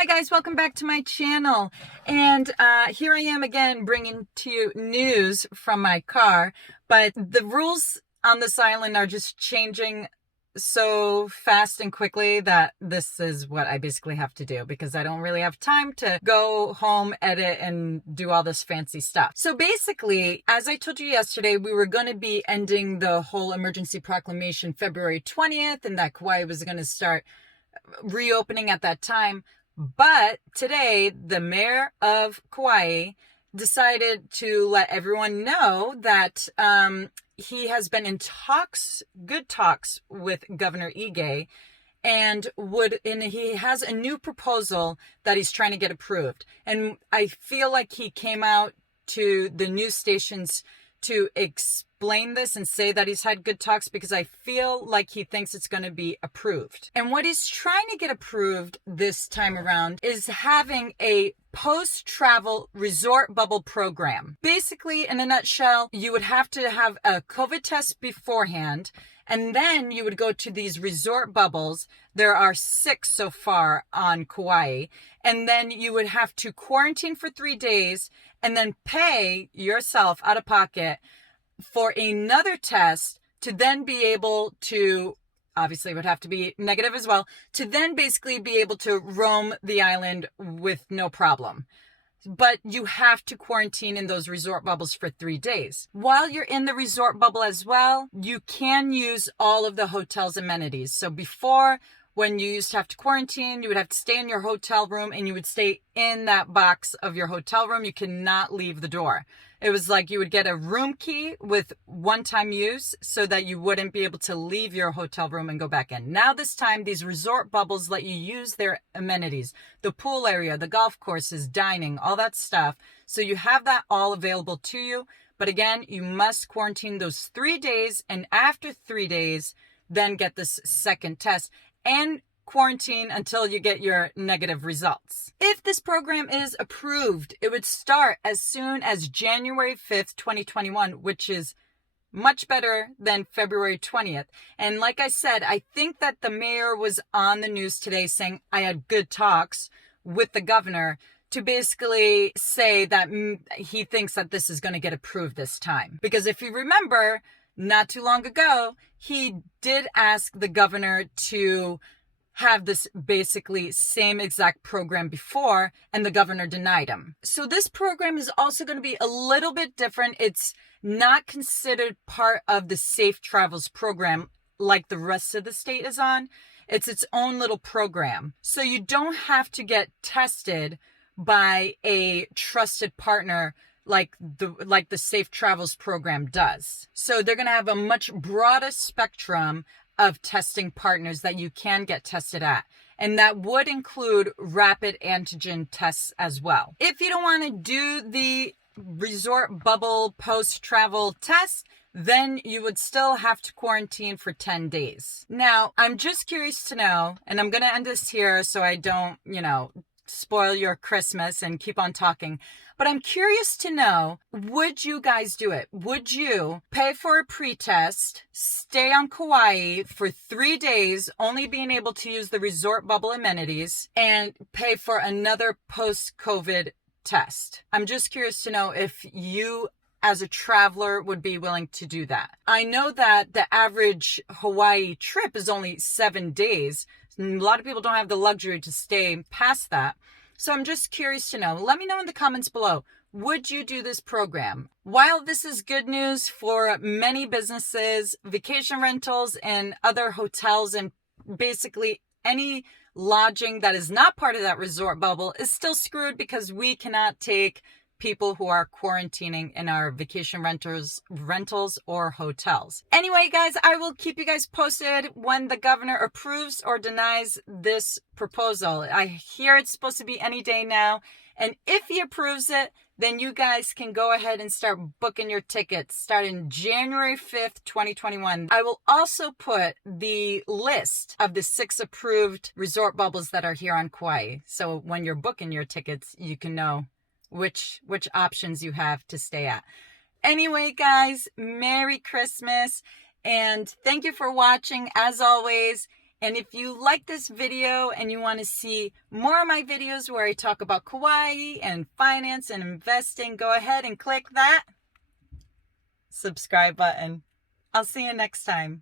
Hi guys, welcome back to my channel. And here I am again bringing to you news from my car. But the rules on this island are just changing so fast and quickly that this is what I basically have to do because I don't really have time to go home, edit, and do all this fancy stuff. So basically, as I told you yesterday, we were going to be ending the whole emergency proclamation February 20th and that Kauai was going to start reopening at that time. But today, the mayor of Kauai decided to let everyone know that he has been in good talks with Governor Ige, and he has a new proposal that he's trying to get approved. And I feel like he came out to the news stations to explain this and say that he's had good talks because I feel like he thinks it's going to be approved. And what he's trying to get approved this time around is having a post-travel resort bubble program. Basically, in a nutshell, you would have to have a COVID test beforehand, and then you would go to these resort bubbles. There are 6 so far on Kauai. And then you would have to quarantine for 3 days and then pay yourself out of pocket for another test to then be able to, obviously it would have to be negative as well, to then basically be able to roam the island with no problem. But you have to quarantine in those resort bubbles for 3 days. While you're in the resort bubble as well, you can use all of the hotel's amenities. So before, when you used to have to quarantine, you would have to stay in your hotel room and you would stay in that box of your hotel room. You cannot leave the door. It was like you would get a room key with one-time use so that you wouldn't be able to leave your hotel room and go back in. Now this time, these resort bubbles let you use their amenities, the pool area, the golf courses, dining, all that stuff. So you have that all available to you. But again, you must quarantine those 3 days, and after 3 days, then get this second test and quarantine until you get your negative results. If this program is approved, it would start as soon as January 5th, 2021, which is much better than February 20th. And like I said, I think that the mayor was on the news today saying I had good talks with the governor to basically say that he thinks that this is going to get approved this time. Because if you remember, not too long ago, he did ask the governor to have this basically same exact program before, and the governor denied him. So this program is also going to be a little bit different. It's not considered part of the Safe Travels program like the rest of the state is on. It's its own little program. So you don't have to get tested by a trusted partner like the Safe Travels program does. So they're going to have a much broader spectrum of testing partners that you can get tested at. And that would include rapid antigen tests as well. If you don't want to do the resort bubble post-travel test, then you would still have to quarantine for 10 days. Now, I'm just curious to know, and I'm going to end this here so I don't, spoil your Christmas and keep on talking. But I'm curious to know, would you guys do it? Would you pay for a pre-test, stay on Kauai for 3 days, only being able to use the resort bubble amenities, and pay for another post-COVID test? I'm just curious to know if you as a traveler would be willing to do that. I know that the average Hawaii trip is only 7 days. A lot of people don't have the luxury to stay past that. So I'm just curious to know. Let me know in the comments below. Would you do this program? While this is good news for many businesses, vacation rentals, and other hotels, and basically any lodging that is not part of that resort bubble is still screwed because we cannot take people who are quarantining in our vacation rentals or hotels. Anyway, guys, I will keep you guys posted when the governor approves or denies this proposal. I hear it's supposed to be any day now. And if he approves it, then you guys can go ahead and start booking your tickets starting January 5th, 2021. I will also put the list of the 6 approved resort bubbles that are here on Kauai. So when you're booking your tickets, you can know which options you have to stay at. Anyway, guys, Merry Christmas, and thank you for watching as always. And if you like this video and you want to see more of my videos where I talk about Kauai and finance and investing, go ahead and click that subscribe button. I'll see you next time.